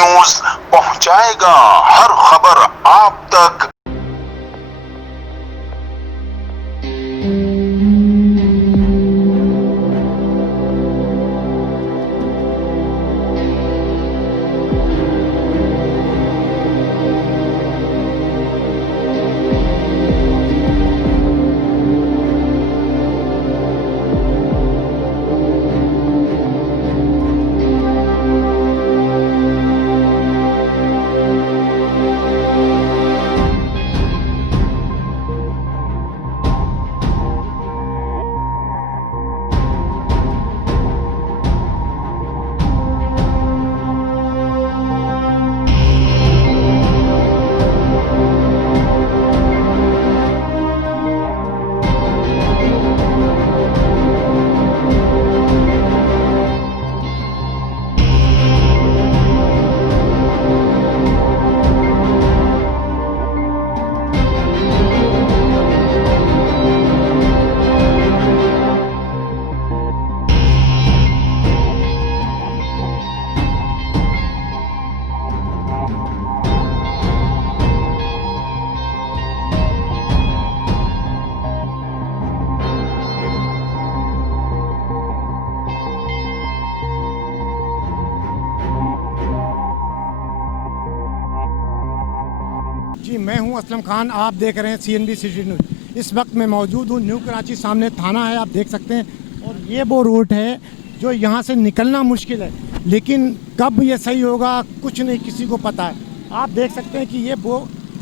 News पहुंचाएगा हर खबर आप तक। जी, मैं हूं असलम खान, आप देख रहे हैं CNB सिटी न्यूज़। इस वक्त मैं मौजूद हूं न्यू कराची, सामने थाना है, आप देख सकते हैं। और ये वो रोड है जो यहाँ से निकलना मुश्किल है, लेकिन कब ये सही होगा कुछ नहीं किसी को पता है। आप देख सकते हैं कि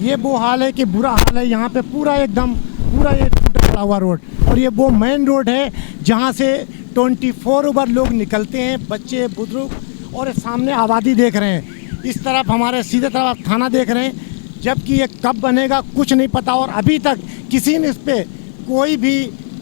ये वो हाल है कि बुरा हाल है यहाँ पे, पूरा एकदम पूरा ये टूटा पड़ा हुआ रोड। और ये वो मेन रोड है जहाँ से 24 ओवर लोग निकलते हैं, बच्चे बुजुर्ग। और सामने आबादी देख रहे हैं, इस तरफ हमारे सीधे तरफ थाना देख रहे हैं। जबकि ये कब बनेगा कुछ नहीं पता, और अभी तक किसी ने इस पर कोई भी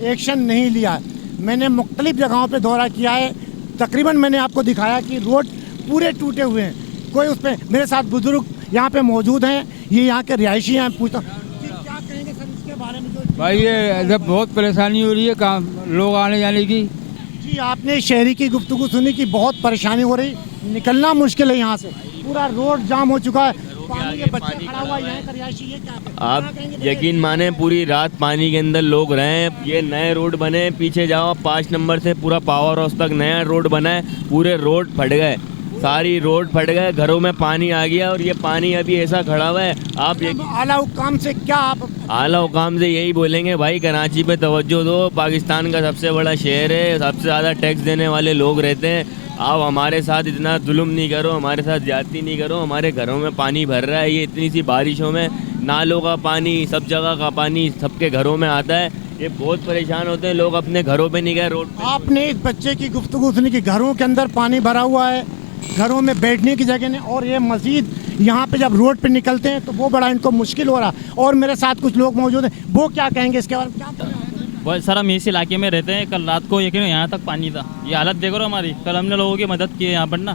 एक्शन नहीं लिया। मैंने मुख्तलिफ जगहों पे दौरा किया है, तकरीबन मैंने आपको दिखाया कि रोड पूरे टूटे हुए हैं, कोई उस पर। मेरे साथ बुजुर्ग यहाँ पे मौजूद हैं, ये यहाँ के रिहायशी हैं। पूछता जी, क्या कहेंगे सर इसके बारे में? जो भाई ये जब बहुत परेशानी हो रही है काम लोग आने जाने की। जी, आपने शहरी की गुफ्तगू सुनी कि बहुत परेशानी हो रही, निकलना मुश्किल है यहाँ से, पूरा रोड जाम हो चुका है। पानी के बच्चे खड़ा हुआ यहाँ का रिहायशी, ये क्या है? आप यकीन माने पूरी रात पानी के अंदर लोग रहे। ये नए रोड बने, पीछे जाओ 5 नंबर से पूरा पावर हाउस तक नया रोड बना है, पूरे रोड फट गए, सारी रोड फट गए, घरों में पानी आ गया। और ये पानी अभी ऐसा खड़ा हुआ है। आप ये आला हुकाम से क्या आप आला हुकाम से यही बोलेंगे, भाई कराची पे तवज्जो दो, पाकिस्तान का सबसे बड़ा शहर है, सबसे ज़्यादा टैक्स देने वाले लोग रहते हैं। आप हमारे साथ इतना जुल्म नहीं करो, हमारे साथ ज्यादती नहीं करो। हमारे घरों में पानी भर रहा है, ये इतनी सी बारिशों में नालों का पानी, सब जगह का पानी सबके घरों में आता है। ये बहुत परेशान होते हैं लोग, अपने घरों पे नहीं गए रोड पे। आपने इस बच्चे की गुफ्तगू सुनी कि घरों के अंदर पानी भरा हुआ है, घरों में बैठने की जगह नहीं। और ये मजीद यहाँ पे जब रोड पे निकलते हैं तो वो बड़ा इनको मुश्किल हो रहा। और मेरे साथ कुछ लोग मौजूद हैं, वो क्या कहेंगे इसके बारे में? क्या वो सर हम इस इलाके में रहते हैं। कल रात को यकीन यहाँ तक पानी था, ये हालत देखो रहा हमारी। कल हमने लोगों की मदद की है यहाँ पर ना,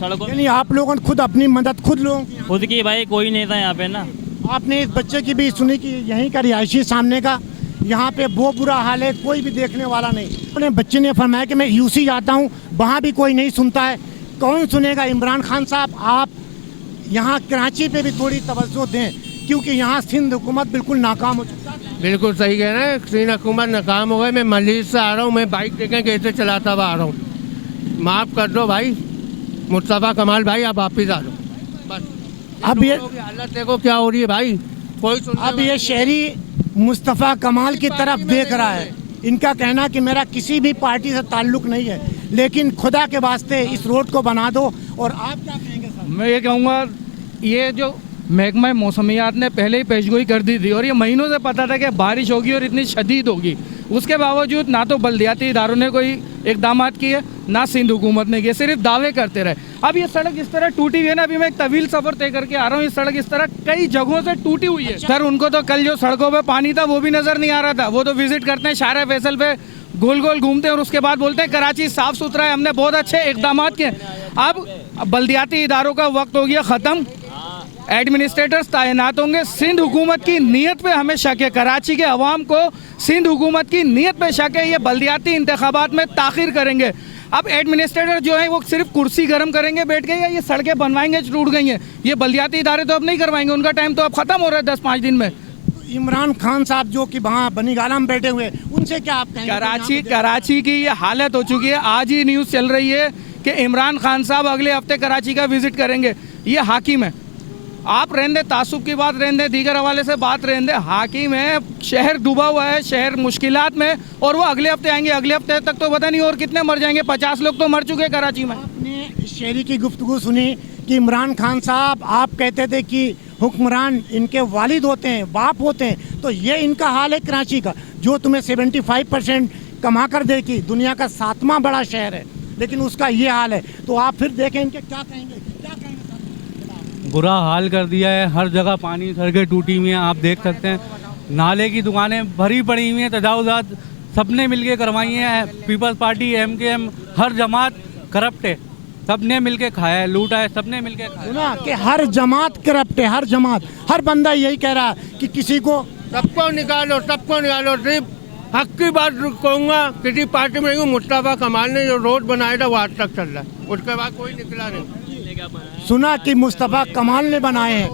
सड़कों यानी आप लोगों ने खुद अपनी मदद खुद लोगों की खुद की, भाई कोई नहीं था यहाँ पे ना। आपने इस बच्चे की भी सुनी कि यहीं का रिहायशी सामने का, यहाँ पे वो बुरा हाल है, कोई भी देखने वाला नहीं। अपने बच्चे ने फरमाया कि मैं यूसी जाता हूँ, वहाँ भी कोई नहीं सुनता है। कौन सुनेगा? इमरान खान साहब, आप यहाँ कराची पे भी थोड़ी तवज्जो दें, क्योंकि यहाँ सिंध हुकूमत बिल्कुल नाकाम हो चुकी है। बिल्कुल सही कह रहे हैं, सिंध हुकूमत नाकाम हो गए। मैं मस्जिद से आ रहा हूँ, मैं बाइक देखें कैसे चलाता हुआ आ रहा हूँ। माफ़ कर दो भाई मुस्तफ़ा कमाल भाई, आप वापिस आ जाओ बस। अब ये हालत देखो क्या हो रही है भाई, कोई अब ये शहरी मुस्तफ़ा कमाल की तरफ देख रहा है। इनका कहना कि मेरा किसी भी पार्टी से ताल्लुक नहीं है, लेकिन खुदा के वास्ते इस रोड को बना दो। और आप क्या कहेंगे सर? मैं ये कहूँगा, ये जो महकमा मौसमियात ने पहले ही पेशगोई कर दी थी, और ये महीनों से पता था कि बारिश होगी और इतनी शदीद होगी। उसके बावजूद ना तो बल्दियाती इदारों ने कोई इकदाम किए, ना सिंध हुकूमत ने किए, सिर्फ दावे करते रहे। अब ये सड़क इस तरह टूटी हुई है ना, अभी मैं एक तवील सफ़र तय करके आ रहा हूँ, इस सड़क इस तरह कई जगहों से टूटी हुई है। सर उनको तो कल जो सड़कों पे पानी था वो भी नज़र नहीं आ रहा था। वो तो विजिट करते हैं शाहरा फैसल पे, गोल गोल घूमते हैं और उसके बाद बोलते हैं कराची साफ़ सुथरा है, हमने बहुत अच्छे इकदाम किए। अब बल्दियाती इदारों का वक्त हो गया ख़त्म, एडमिनिस्ट्रेटर्स तैनात होंगे। सिंध हुकूमत की नीयत पे हमें शक है, कराची के अवाम को सिंध हुकूमत की नीयत पे शक है। ये बल्दियाती इंतखाबात में ताख़ीर करेंगे। अब एडमिनिस्ट्रेटर जो है वो सिर्फ कुर्सी गर्म करेंगे बैठ के, या ये सड़कें बनवाएंगे टूट गई हैं, ये बल्दियाती इदारे तो अब नहीं करवाएंगे, उनका टाइम तो अब खत्म हो रहा है 10-5 दिन में। इमरान खान साहब जो कि वहाँ बनीगाला में बैठे हुए, उनसे क्या आप कहेंगे? कराची की ये हालत हो चुकी है। आज ही न्यूज़ चल रही है कि इमरान खान साहब अगले हफ्ते कराची का विजिट करेंगे। ये हाकिम है, आप रहने तासुब की बात रहने, दीगर हवाले से बात रहने, हाकिम है, शहर डूबा हुआ है, शहर मुश्किलात में, और वो अगले हफ्ते आएंगे। अगले हफ्ते तक तो पता नहीं और कितने मर जाएंगे, 50 लोग तो मर चुके हैं कराची में। आपने इस शहरी की गुफ्तगू सुनी कि इमरान खान साहब आप कहते थे कि हुक्मरान इनके वालिद होते हैं, बाप होते हैं, तो ये इनका हाल है कराची का, जो तुम्हें 75% कमा कर देगी, दुनिया का 7वां बड़ा शहर है, लेकिन उसका ये हाल है। तो आप फिर देखें इनके क्या कहेंगे, क्या कहेंगे? बुरा हाल कर दिया है, हर जगह पानी, सड़कें टूटी हुई हैं, आप देख सकते हैं, नाले की दुकानें भरी पड़ी हुई हैं, तजावुज़ात सबने मिलके करवाई हैं। पीपल्स पार्टी, MKM, हर जमात करप्ट है, सबने मिलके खाया है, लूटा है, सबने मिलके खाया है। सुना कि हर जमात करप्ट है, हर जमात, हर बंदा यही कह रहा है कि किसी को सबको निकालो, सबको निकालो। सिर्फ हक की बात कहूँगा, किसी पार्टी में नहीं, मुस्तफा कमाल ने जो रोड बनाया था वो आज तक चल रहा है, उसके बाद कोई निकला नहीं। सुना कि मुस्तफ़ा कमाल ने बनाए हैं,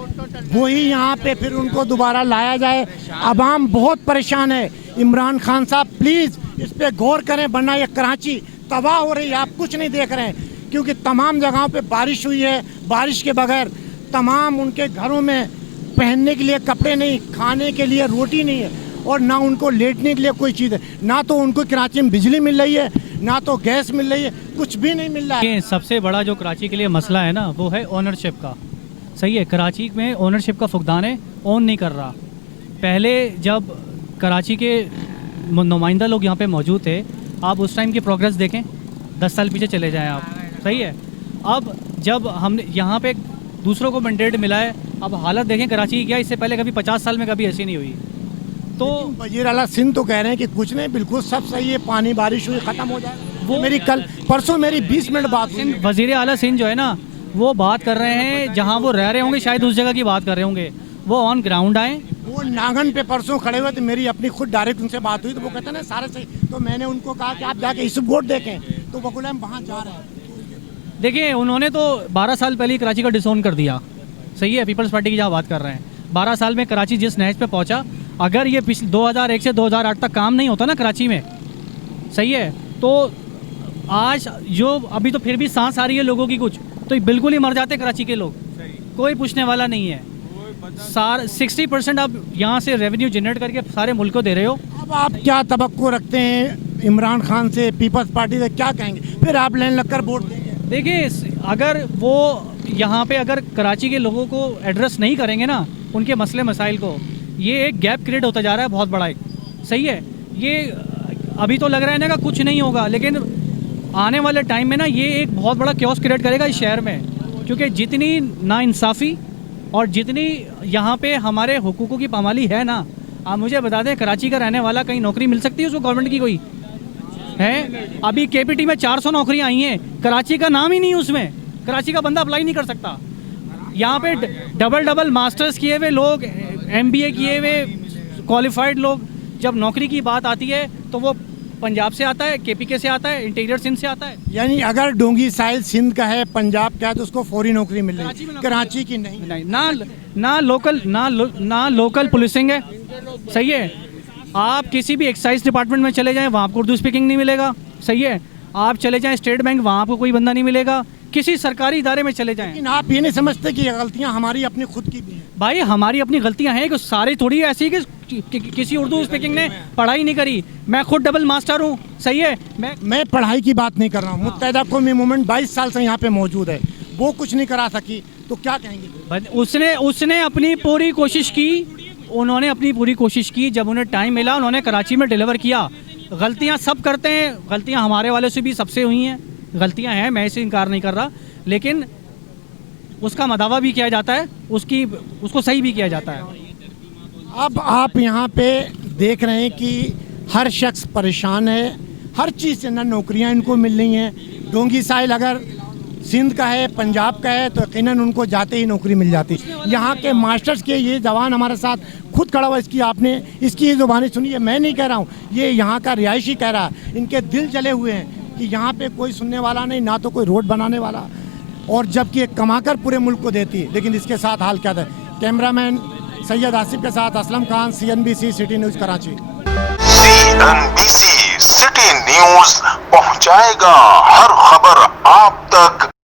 वही यहाँ पे फिर उनको दोबारा लाया जाए। अवाम बहुत परेशान है। इमरान खान साहब प्लीज़ इस पे गौर करें, वरना ये कराची तबाह हो रही है, आप कुछ नहीं देख रहे हैं, क्योंकि तमाम जगहों पे बारिश हुई है, बारिश के बगैर तमाम उनके घरों में पहनने के लिए कपड़े नहीं, खाने के लिए रोटी नहीं है, और ना उनको लेटने के लिए कोई चीज़ है, ना तो उनको कराची में बिजली मिल रही है, ना तो गैस मिल रही है, कुछ भी नहीं मिल रहा है। सबसे बड़ा जो कराची के लिए मसला है ना, वो है ओनरशिप का। सही है, कराची में ओनरशिप का फुकदान है, ओन नहीं कर रहा। पहले जब कराची के नुमाइंदा लोग यहाँ पे मौजूद थे, आप उस टाइम की प्रोग्रेस देखें, 10 साल पीछे चले जाएं आप। सही है, अब जब हमने यहाँ पे दूसरों को मैंडेट मिला है, अब हालत देखें कराची की क्या, इससे पहले कभी 50 साल में कभी ऐसी नहीं हुई। तो वजीर आला सिंध तो कह रहे हैं कि कुछ नहीं, बिल्कुल सब सही है, पानी बारिश हुई ख़त्म हो जाए। वो मेरी कल परसों मेरी 20 मिनट बात हुई। वजीर आला सिंध जो है ना, वो बात कर रहे हैं जहाँ वो रह रहे होंगे, शायद उस जगह की बात कर रहे होंगे, वो ऑन ग्राउंड आए। वो नागन पे परसों खड़े हुए थे, मेरी अपनी खुद डायरेक्ट उनसे बात हुई, तो वो कहते हैं ना सारे सही, तो मैंने उनको कहा कि आप जाके इस बोर्ड देखें, तो वो बोले हम वहाँ जा रहे हैं। देखिए, उन्होंने तो 12 साल पहले ही कराची का डिसोन कर दिया। सही है, पीपल्स पार्टी की जहाँ बात कर रहे हैं, 12 साल में कराची जिस नहज पे पहुँचा, अगर ये पिछले 2001 से 2008 तक काम नहीं होता ना कराची में, सही है, तो आज जो अभी तो फिर भी सांस आ रही है लोगों की कुछ, तो बिल्कुल ही मर जाते कराची के लोग, कोई पूछने वाला नहीं है। 60% आप यहाँ से रेवेन्यू जनरेट करके सारे मुल्क को दे रहे हो। अब आप क्या तवक्को रखते हैं इमरान खान से, पीपल्स पार्टी से, क्या कहेंगे? फिर आप लाइन लगकर वोट देंगे? देखिए, अगर वो यहाँ पे अगर कराची के लोगों को एड्रेस नहीं करेंगे ना, उनके मसले मसाइल को, ये एक गैप क्रिएट होता जा रहा है बहुत बड़ा एक। सही है, ये अभी तो लग रहा है ना कि कुछ नहीं होगा, लेकिन आने वाले टाइम में ना ये एक बहुत बड़ा क्योस क्रिएट करेगा इस शहर में, क्योंकि जितनी नाइंसाफ़ी और जितनी यहाँ पे हमारे हुकूकों की पामाली है ना, आप मुझे बता दें, कराची का रहने वाला कहीं नौकरी मिल सकती है उसको गवर्नमेंट की कोई है? अभी KPT में 400 नौकरियाँ आई हैं, कराची का नाम ही नहीं उसमें, कराची का बंदा अप्लाई नहीं कर सकता। यहाँ पे डबल मास्टर्स किए हुए लोग, MBA किए हुए क्वालिफाइड लोग, जब नौकरी की बात आती है तो वो पंजाब से आता है, KPK से आता है, इंटीरियर सिंध से आता है। यानी अगर डोंगी साहिल सिंध का है, पंजाब का है, तो उसको फौरी नौकरी मिल रही है, कराची की नहीं। ना लोकल पुलिसिंग है। सही है, आप किसी भी एक्साइज डिपार्टमेंट में चले जाएं, वहाँ आपको उर्दू स्पीकिंग नहीं मिलेगा। सही है, आप चले जाएं स्टेट बैंक, वहाँ आपको कोई बंदा नहीं मिलेगा। किसी सरकारी इदारे में चले जाएं, लेकिन आप ये नहीं समझते कि ये गलतियाँ हमारी अपनी खुद की भी हैं? भाई हमारी अपनी गलतियां हैं कि सारी थोड़ी ऐसी कि किसी उर्दू स्पीकिंग ने पढ़ाई नहीं करी। मैं खुद डबल मास्टर हूँ। सही है, मैं पढ़ाई की बात नहीं कर रहा हूँ। मुत्तहिदा कौमी मूवमेंट 22 साल से यहाँ पे मौजूद है, वो कुछ नहीं करा सकी, तो क्या कहेंगे? उसने अपनी पूरी कोशिश की, उन्होंने अपनी पूरी कोशिश की, जब उन्हें टाइम मिला उन्होंने कराची में डिलीवर किया। गलतियाँ सब करते हैं, गलतियाँ हमारे वाले से भी सबसे हुई हैं, गलतियाँ हैं, मैं इसे इनकार नहीं कर रहा, लेकिन उसका मदावा भी किया जाता है, उसको सही भी किया जाता है। अब आप यहाँ पे देख रहे हैं कि हर शख्स परेशान है, हर चीज़ से, ना नौकरियाँ इनको मिल रही हैं। डोंगी साहिल अगर सिंध का है, पंजाब का है, तो यकीनन उनको जाते ही नौकरी मिल जाती। यहाँ के मास्टर्स के ये जवान हमारे साथ खुद खड़ा हुआ, इसकी ये ज़ुबानी सुनी है, मैं नहीं कह रहा हूँ, ये यहाँ का रिहायशी कह रहा है, इनके दिल जले हुए हैं कि यहाँ पे कोई सुनने वाला नहीं, ना तो कोई रोड बनाने वाला, और जबकि एक कमाकर पूरे मुल्क को देती है। लेकिन इसके साथ हाल क्या था। कैमरामैन सैयद आसिफ के साथ Aslam Khan, CNBC city news Karachi. CNBC city news पहुंचाएगा हर खबर आप तक।